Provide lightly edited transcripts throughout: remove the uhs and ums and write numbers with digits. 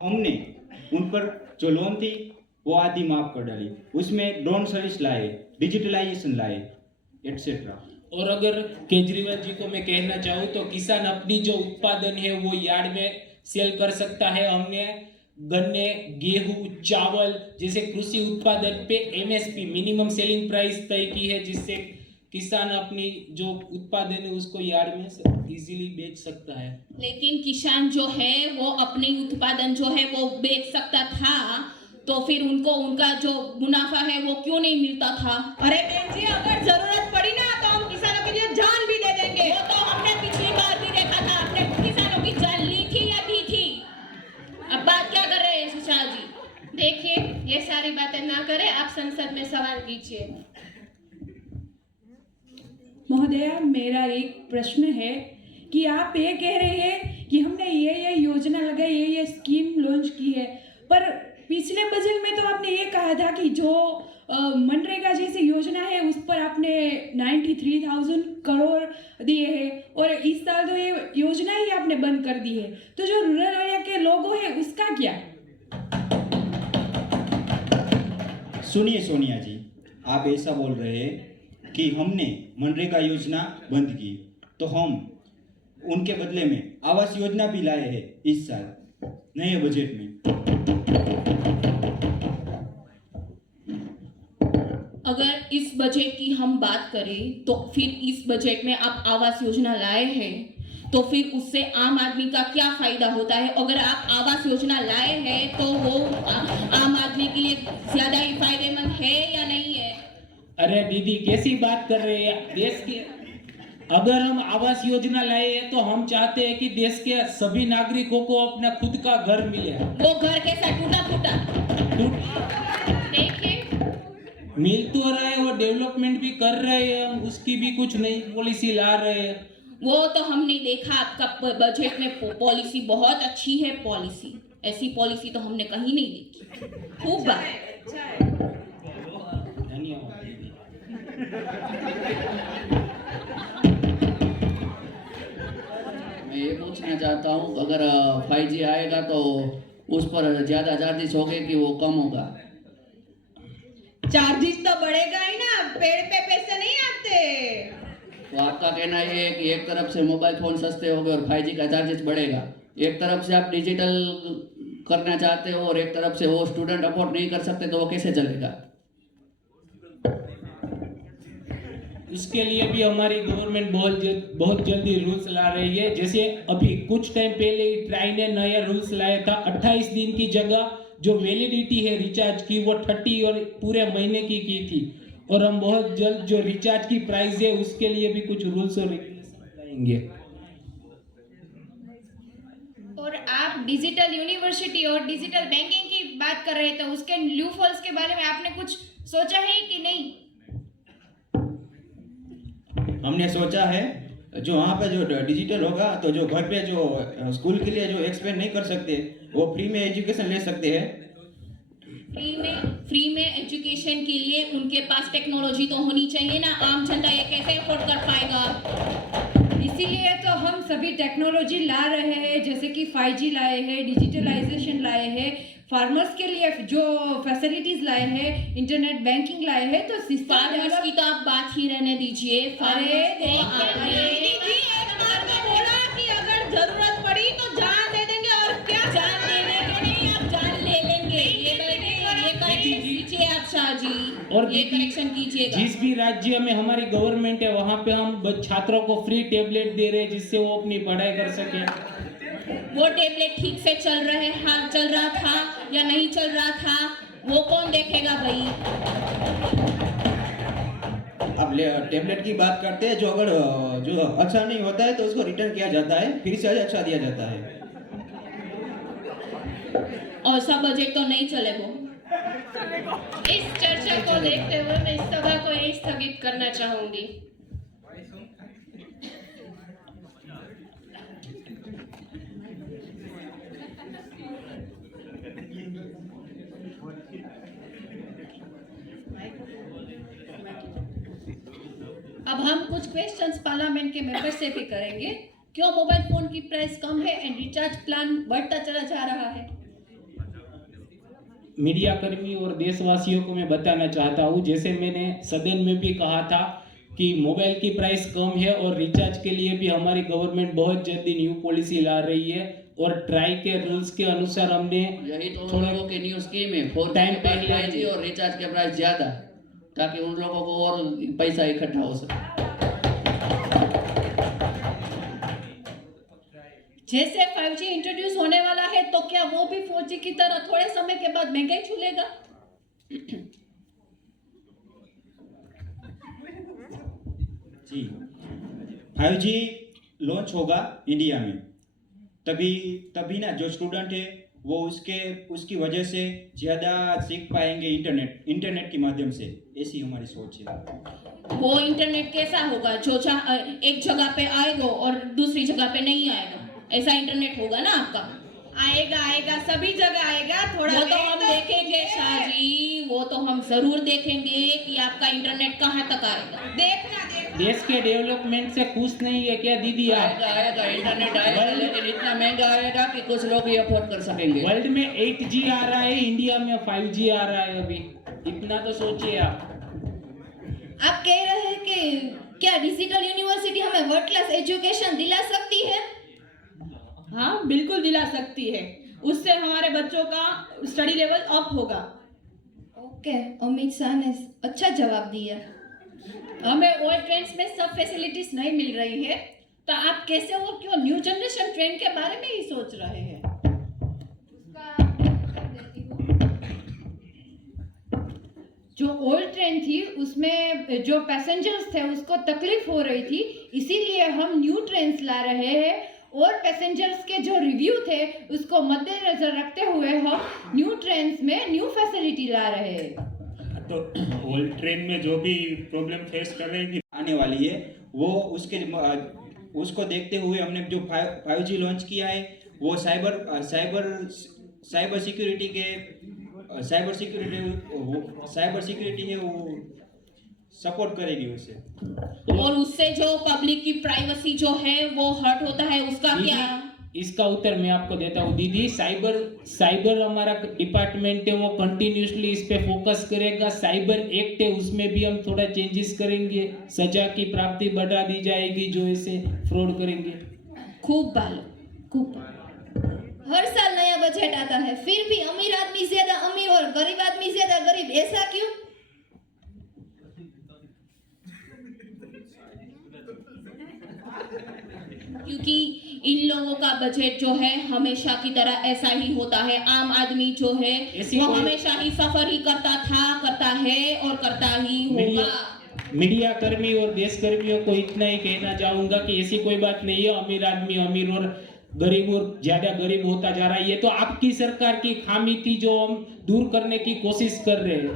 हमने उन पर जो लोन थी वो आधी माफ कर डाली, उसमें ड्रोन सर्विस लाए, डिजिटलाइजेशन लाए, एटसेट्रा। और अगर केजरीवाल जी को मैं कहना चाहूँ तो किसान अपनी जो उत्पादन है वो यार्ड में सेल कर सकता है। हमने गन्ने, गेहूं, चावल जैसे कृषि उत्पादन पे एमएसपी मिनिमम सेलिंग प्राइस तय की है, जिससे किसान अपनी जो उत्पादन है उसको यार्ड में इजीली बेच सकता है। लेकिन किसान जो है वो अपनी उत्पादन जो है वो बेच सकता था, तो फिर उनको उनका जो मुनाफा है वो क्यों नहीं मिलता था? अरे बहन जी, अगर जरूरत पड़ी ना तो हम किसानों के लिए जान भी दे देंगे। वो तो हमने पिछली बार भी देखा था, आपने किसानों की जान ली थी या दी थी? अब बात क्या कर रहे हैं सुषमा जी? देखिए, ये सारी बातें ना करें, आप संसद में सवाल कीजिए। महोदया, मेरा एक प्रश्न है कि आप ये कह रहे हैं कि हमने ये योजना लगाई, ये स्कीम लॉन्च की है, पर पिछले बजट में तो आपने ये कहा था कि जो मनरेगा जैसी योजना है उस पर आपने 93,000 करोड़ दिए हैं, और इस साल तो ये योजना ही आपने बंद कर दी है, तो जो रूरल एरिया के लोग हैं उसका क्या? सुनिए सोनिया जी, आप ऐसा बोल रहे हैं कि हमने मनरेगा योजना बंद की, तो हम उनके बदले में आवास योजना भी लाए हैं इस साल नए बजट में। अगर इस बजट की हम बात करें तो फिर इस बजट में आप आवास योजना लाए हैं, तो फिर उससे आम आदमी का क्या फायदा होता है? अगर आप आवास योजना लाए हैं तो वो आम आदमी के लिए ज्यादा ही फायदेमंद है या नहीं है? अरे दीदी, कैसी बात कर रहे हैं? देश के अगर हम आवास योजना लाए हैं तो हम चाहते हैं कि देश के सभी नागरिकों को अपना खुद का घर मिले। वो घर कैसा टूटा फूटा? देखिए, मिल तो रहा है, वो डेवलपमेंट भी कर रहे हैं, हम उसकी भी कुछ नई पॉलिसी ला रहे हैं। वो तो हमने देखा, आपका बजट में पॉलिसी बहुत अच्छी है। पॉलिसी, ऐसी पॉलिसी तो हमने कहीं नहीं देखी। खूब बात। धन्यवाद दीदी। मैं ये पूछना चाहता हूँ, अगर 5G आएगा तो उस पर ज़्यादा चार्जेस होंगे कि वो कम होगा? चार्जेस तो बढ़ेगा ही ना, पेड़ पे पैसे नहीं आते। तो आपका कहना ये है कि एक तरफ से मोबाइल फ़ोन सस्ते हो गए और 5G का चार्जेस बढ़ेगा, एक तरफ से आप डिजिटल करना चाहते हो और एक तरफ से वो स्टूडेंट अफोर्ड नहीं कर सकते, तो वो कैसे चलेगा? इसके लिए भी हमारी गवर्नमेंट बहुत जल्दी रूल्स ला रही है। जैसे अभी कुछ टाइम पहले ही ट्राई ने नया रूल्स लाया था, 28 दिन की जगह जो वैलिडिटी है रिचार्ज की वो 30 और पूरे महीने की थी, और हम बहुत जल्द जो रिचार्ज की प्राइस है उसके लिए भी कुछ रूल्स और रेगुलेशन लाएंगे। और आप डिजिटल यूनिवर्सिटी और डिजिटल बैंकिंग की बात कर रहे थे, उसके लूपहोल्स के बारे में आपने कुछ सोचा है कि नहीं? हमने सोचा है, जो वहाँ पे जो डिजिटल होगा तो जो घर पे जो स्कूल के लिए जो एक्सपेंड नहीं कर सकते वो फ्री में एजुकेशन ले सकते हैं। फ्री में एजुकेशन के लिए उनके पास टेक्नोलॉजी तो होनी चाहिए ना। आम जनता ये कैसे अफोर्ड कर पाएगा? इसीलिए तो हम सभी टेक्नोलॉजी ला रहे हैं, जैसे कि 5G लाए हैं, डिजिटलाइजेशन लाए हैं, फार्मर्स के लिए जो फैसिलिटीज लाए हैं, इंटरनेट बैंकिंग लाए हैं। तो फार्मर्स की तो आप बात ही रहने दीजिए। अगर जरूरत पड़ी तो जान दे देंगे, और क्या जान देने के नहीं, आप जान ले लेंगे। ये करेक्शन कीजिए आप शाह जी, और ये करेक्शन कीजिएगा। जिस भी राज्य में हमारी गवर्नमेंट है वहाँ पे हम छात्रों को फ्री टैबलेट दे रहे हैं, जिससे वो अपनी पढ़ाई कर सके। वो टेबलेट ठीक से चल रहा था या नहीं चल रहा था, वो कौन देखेगा भाई? अब टेबलेट की बात करते हैं, जो अगर जो अच्छा नहीं होता है तो उसको रिटर्न किया जाता है, फिर से अच्छा दिया जाता है। और सब बजट तो नहीं चलेगा। इस चर्चा को देखते हुए मैं इस सभा को यही स्थगित करना चाहूंगी। अब हम कुछ क्वेश्चंस पार्लियामेंट के मेंबर से भी करेंगे। क्यों मोबाइल फोन की प्राइस कम है एंड रिचार्ज प्लान बढ़ता चला जा रहा है? मीडिया कर्मी और देशवासियों को मैं बताना चाहता हूँ, जैसे मैंने सदन में भी कहा था कि मोबाइल की प्राइस कम है और रिचार्ज के लिए भी हमारी गवर्नमेंट बहुत जल्दी न्यू पॉलिसी ला रही है और ट्राई के रूल्स के अनुसार हमने यही तो उन थोड़ा लोगों की न्यू स्कीम है, 4G टाइम के पास पहले 5G और रिचार्ज के प्राइस ज्यादा, ताकि उन लोगों को और पैसा इकट्ठा हो सके। जैसे 5G इंट्रोड्यूस होने वाला है तो क्या वो भी 4G की तरह थोड़े समय के बाद महंगाई छू लेगा? जी, 5G लॉन्च होगा इंडिया में, तभी ना जो स्टूडेंट है वो उसकी वजह से ज़्यादा सीख पाएंगे इंटरनेट के माध्यम से, ऐसी हमारी सोच है। वो इंटरनेट कैसा होगा जो एक जगह पे आएगा और दूसरी जगह पे नहीं आएगा, ऐसा इंटरनेट होगा ना आपका? आएगा सभी जगह आएगा। थोड़ा वो तो wait हम तो देखेंगे कीजिए। शाहजी, वो तो हम जरूर देखेंगे कि आपका इंटरनेट कहाँ तक आएगा। देखना देश के डेवलपमेंट से खुश नहीं है क्या दीदी आप? आएगा इंटरनेट आएगा, लेकिन इतना महंगा आएगा कि कुछ लोग ही अफोर्ड कर सकेंगे। वर्ल्ड में 8G आ रहा है, इंडिया में 5G आ रहा है अभी, इतना तो सोचिए आप। आप कह रहे हैं कि क्या डिजिटल यूनिवर्सिटी हमें वर्ल्ड क्लास एजुकेशन दिला सकती है? हाँ बिल्कुल दिला सकती है, उससे हमारे बच्चों का स्टडी लेवल अप होगा। ओके, अमित शाह ने अच्छा जवाब दिया। हमें ओल्ड ट्रेंड्स में सब फैसिलिटीज नहीं मिल रही है, तो आप कैसे और क्यों न्यू जनरेशन ट्रेंड के बारे में ही सोच रहे हैं? जो ओल्ड ट्रेन थी उसमें जो पैसेंजर्स थे उसको तकलीफ हो रही थी, इसीलिए हम न्यू ट्रेन्स ला रहे हैं और पैसेंजर्स के जो रिव्यू थे उसको मद्देनजर रखते हुए हम न्यू ट्रेन्स में न्यू फैसिलिटी ला रहे हैं। तो ओल्ड ट्रेन में जो भी प्रॉब्लम फेस कर रही थी आने वाली है, वो उसको देखते हुए हमने जो 5G लॉन्च किया है वो साइबर सिक्योरिटी है, वो सपोर्ट करेगी उसे। और उससे जो पब्लिक की प्राइवेसी जो है वो हर्ट होता है, उसका क्या? इसका उत्तर मैं आपको देता हूँ दीदी। साइबर हमारा डिपार्टमेंट है, वो कंटिन्यूसली इस पे फोकस करेगा। साइबर एक्ट है, उसमें भी हम थोड़ा चेंजेस करेंगे, सजा की प्राप्ति बढ़ा दी जाएगी जो इसे फ्रॉड करेंगे। खूब बालो, खूब। हर साल नया बजट आता है, फिर भी अमीर आदमी ज्यादा अमीर और गरीब आदमी ज्यादा गरीब, ऐसा क्यों? क्योंकि इन लोगों का बजट जो है हमेशा की तरह ऐसा ही होता है। आम आदमी जो है वो हमेशा ही सफर ही करता था, करता है और करता ही होगा। मीडिया कर्मी और देश कर्मियों को इतना ही कहना चाहूंगा कि ऐसी कोई बात नहीं है अमीर आदमी अमीर और गरीब और ज्यादा गरीब होता जा रहा है। ये तो आपकी सरकार की खामी थी जो हम दूर करने की कोशिश कर रहे हैं।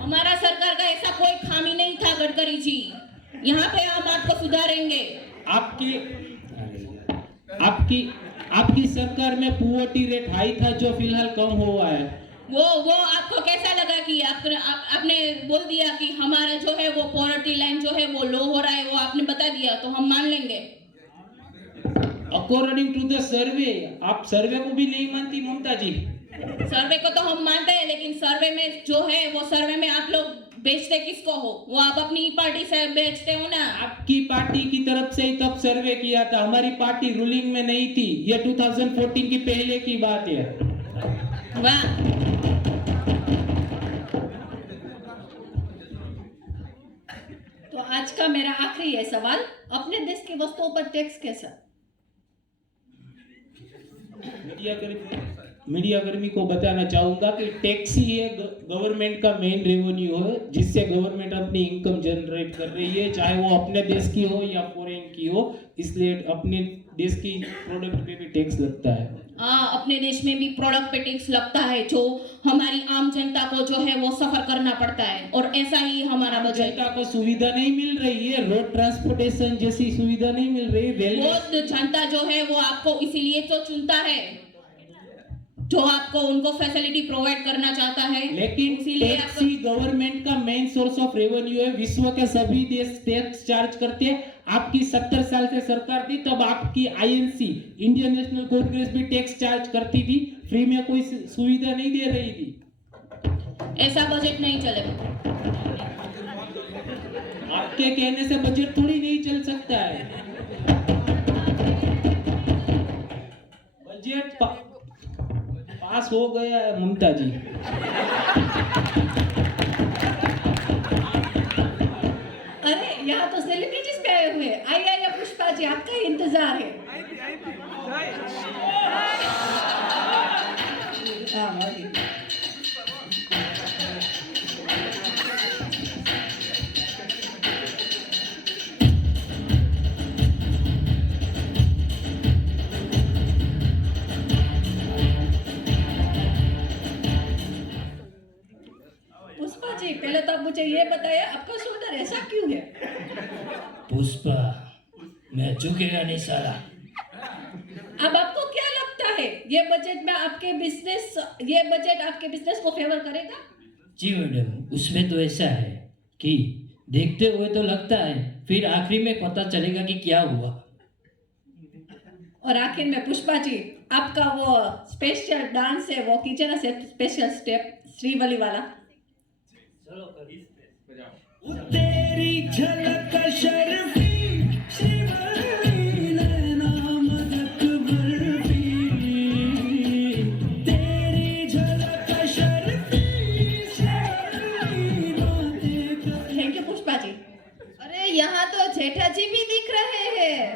हमारा सरकार का ऐसा कोई खामी नहीं था गडकरी जी, यहाँ पे हम आपको सुधारेंगे। आपकी सरकार में पॉवर्टी रेट हाई था जो फिलहाल कम हुआ है। वो आपको कैसा लगा कि आपने बोल दिया कि हमारा जो है वो पॉवर्टी लाइन जो है वो लो हो रहा है, वो आपने बता दिया तो हम मान लेंगे। अकॉर्डिंग टू द सर्वे, आप सर्वे को भी नहीं मानती ममता जी? सर्वे को तो हम मानते हैं, लेकिन सर्वे में जो है वो सर्वे में आप लोग बेचते किसको हो? वो आप अपनी पार्टी से बेचते हो ना। आपकी पार्टी की तरफ से ही तब सर्वे किया था, हमारी पार्टी रूलिंग में नहीं थी। ये 2014 की पहले की बात है। वाह, तो आज का मेरा आखिरी है सवाल, अपने देश की वस्तुओं पर टैक्स कैसा? मीडिया कर्मी को बताना चाहूंगा कि टैक्स ही है गवर्नमेंट का मेन रेवेन्यू है, जिससे गवर्नमेंट अपनी इनकम जनरेट कर रही है, चाहे वो अपने देश की हो या फॉरेन की हो। इसलिए अपने देश की प्रोडक्ट पे भी टैक्स लगता है। हाँ, अपने देश में भी प्रोडक्ट पे टैक्स लगता है जो हमारी आम जनता को जो है वो सफर करना पड़ता है, और ऐसा ही हमारा बजट। जनता को सुविधा नहीं मिल रही है, रोड ट्रांसपोर्टेशन जैसी सुविधा नहीं मिल रही, रेलवे। वो जनता जो है वो आपको इसीलिए तो चुनता है, जो आपको उनको फैसिलिटी प्रोवाइड करना चाहता है। लेकिन इसीलिए टैक्स ही गवर्नमेंट का मेन सोर्स ऑफ रेवेन्यू है। विश्व के सभी देश टैक्स चार्ज करते हैं, आपकी 70 साल से सरकार थी, तब आपकी आईएनसी इंडियन नेशनल कांग्रेस भी टैक्स चार्ज करती थी, फ्री में कोई सुविधा नहीं दे रही थी। ऐसा बजट नहीं चलेगा। आपके कहने से बजट थोड़ी नहीं चल सकता है। बजट पास हो गया है ममता जी। अरे यहाँ तो सेलिब्रिटीज भी आए हुए हैं। आइए आइए पुष्पा जी, आपका ही इंतजार है। हाँ, आइए। पुष्पा जी, पहले तो आप मुझे ये बताइए आपका शोल्डर ऐसा क्यों है? पुष्पा, मैं झुकेगा नहीं साला। अब आपको क्या लगता है ये बजट आपके बिजनेस को फेवर करेगा? जी मैडम, उसमें तो ऐसा है कि देखते हुए तो लगता है, फिर आखिरी में पता चलेगा कि क्या हुआ। और आखिर में पुष्पा जी, आपका वो स्पेशल डांस है, वो कीजिए ना स्पेशल स्टेप श्रीवली वाला। तेरी झलक शर्फी श्रीवल्ली नैना मदक बर्फी, तेरी झलक शर्फी श्रीवल्ली बातें। Thank you Pushpa ji. अरे यहाँ तो जेठा जी भी दिख रहे हैं।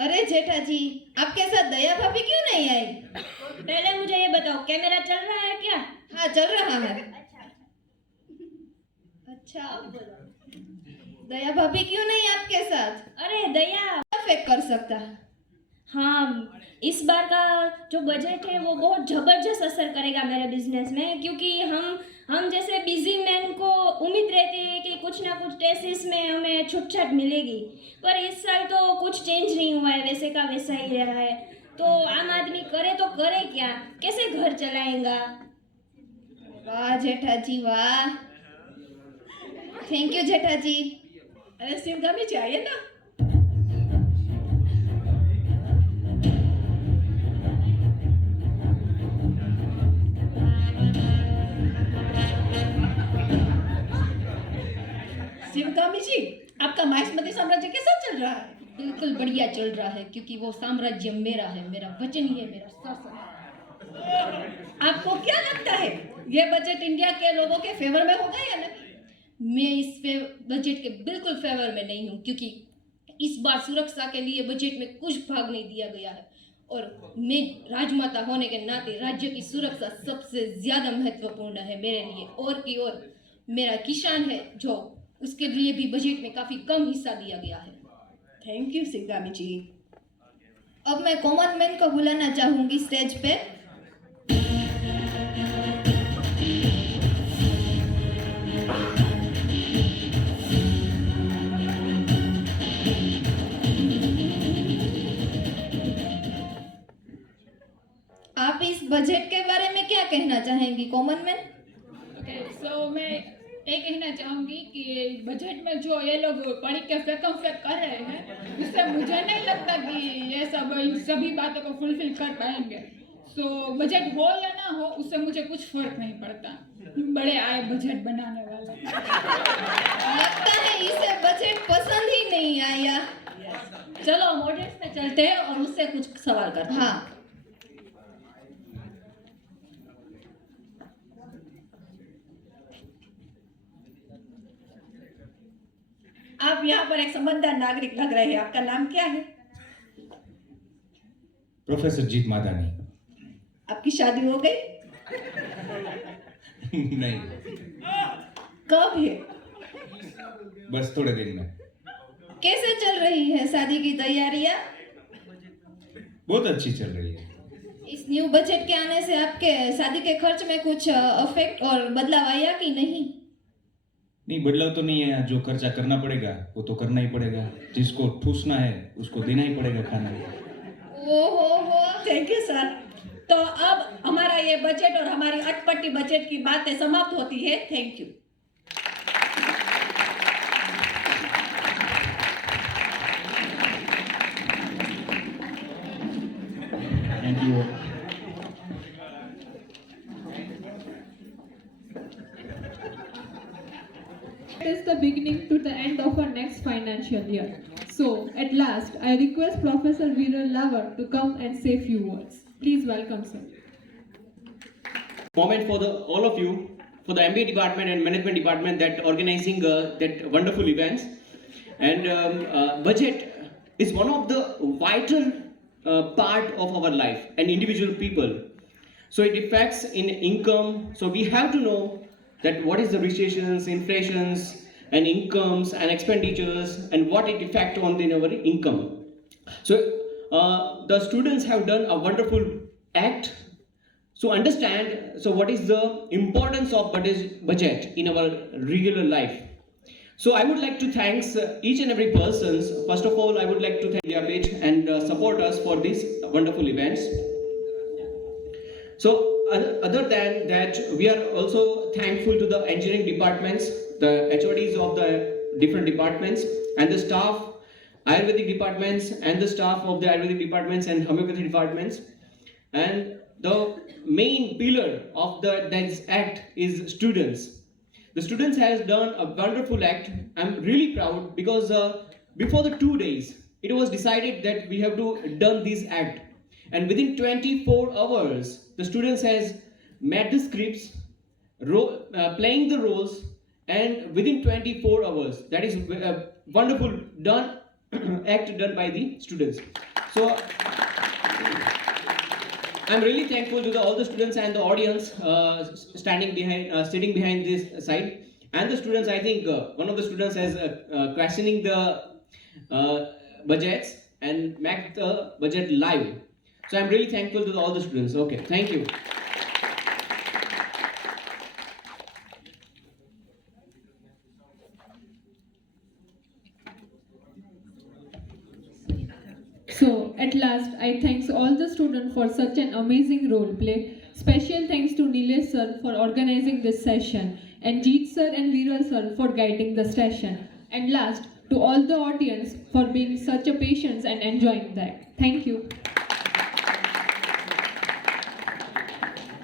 अरे जेठा जी, आपके साथ दया भाभी क्यों नहीं आई? पहले मुझे ये बताओ, कैमरा चल रहा है क्या? हाँ चल रहा है। अच्छा, दया भाभी क्यों नहीं आपके साथ? अरे दया, फेक कर सकता है। हाँ, इस बार का जो बजट है वो बहुत जबरदस्त असर करेगा मेरे बिजनेस में, क्योंकि हम जैसे बिजी मैन को उम्मीद रहती है कि कुछ ना कुछ टेसिस में हमें छूट छाट मिलेगी, पर इस साल तो कुछ चेंज नहीं हुआ है, वैसे का वैसा ही रहा है। तो आम आदमी करे तो करे क्या, कैसे घर चलाएगा? वाह जेठा जी वाह, थैंक यू जेठा जी। अरे शिवगामी जी आइए ना। शिवगामी जी, आपका माहिष्मती साम्राज्य कैसा चल रहा है? बिल्कुल बढ़िया चल रहा है, क्योंकि वो साम्राज्य मेरा है, मेरा वचन ही है, मेरा शासन। आपको क्या लगता है ये बजट इंडिया के लोगों के फेवर में होगा या नहीं? मैं इस बजट के बिल्कुल फेवर में नहीं हूँ, क्योंकि इस बार सुरक्षा के लिए बजट में कुछ भाग नहीं दिया गया है, और मैं राजमाता होने के नाते राज्य की सुरक्षा सबसे ज़्यादा महत्वपूर्ण है मेरे लिए। और की ओर मेरा किसान है, जो उसके लिए भी बजट में काफ़ी कम हिस्सा दिया गया है। थैंक यू शिवगामी जी। अब मैं कॉमन मैन को बुलाना चाहूंगी स्टेज पे। आप इस बजट के बारे में क्या कहना चाहेंगी कॉमन मैन? सो मैं ये कहना चाहूँगी कि बजट में जो ये लोग पढ़ के फेंक कर रहे हैं, उससे मुझे नहीं लगता कि ये सब इन सभी बातों को फुलफिल कर पाएंगे। सो बजट हो या ना हो, उससे मुझे कुछ फर्क नहीं पड़ता। बड़े आए बजट बनाने वाले। लगता है इसे बजट पसंद ही नहीं आया। चलो हम ऑडियंस में चलते हैं और उससे कुछ सवाल करते हैं। हाँ, आप यहाँ पर एक समझदार नागरिक लग रहे हैं, आपका नाम क्या है? प्रोफेसर जीत मादानी। आपकी शादी हो गई? नहीं, कब है? बस थोड़े दिन में। कैसे चल रही है शादी की तैयारियां? बहुत अच्छी चल रही है। इस न्यू बजट के आने से आपके शादी के खर्च में कुछ इफेक्ट और बदलाव आया कि नहीं? नहीं, बदलाव तो नहीं है, जो खर्चा करना पड़ेगा वो तो करना ही पड़ेगा, जिसको ठूसना है उसको देना ही पड़ेगा खाना। ओहो, थैंक यू सर। तो अब हमारा ये बजट और हमारी अटपटी बजट की बातें समाप्त होती है। Thank you. Thank you. It is the beginning to the end of our next financial year. So, at last, I request Professor Viral Lavar to come and say few words. Please welcome, sir. Moment for all of you, for the MBA department and management department that organizing that wonderful events. And budget is one of the vital part of our life and individual people. So it affects in income. So we have to know that what is the recessions, inflations, and incomes and expenditures, and what it affect on in our income. So the students have done a wonderful act. So understand, so what is the importance of budget in our regular life. So I would like to thank each and every person. First of all, I would like to thank India Page and support us for these wonderful events. So other than that, we are also thankful to the engineering departments, the HODs of the different departments, and the staff, Ayurvedic departments, and the staff of the Ayurvedic departments and homeopathy departments. And the main pillar of this act is students. The students has done a wonderful act. I'm really proud because before the 2 days, it was decided that we have to done this act. And within 24 hours, the students has met the scripts, playing the roles, and within 24 hours, that is a wonderful act done by the students. So I'm really thankful to all the students and the audience sitting behind this side. And the students, I think one of the students has questioning the budgets and make the budget live. So I'm really thankful to all the students. Okay, thank you. So, at last, I thank all the students for such an amazing role play. Special thanks to Nilesh sir for organizing this session, and Jeet sir and Viral sir for guiding the session. And last, to all the audience for being such a patient and enjoying that. Thank you.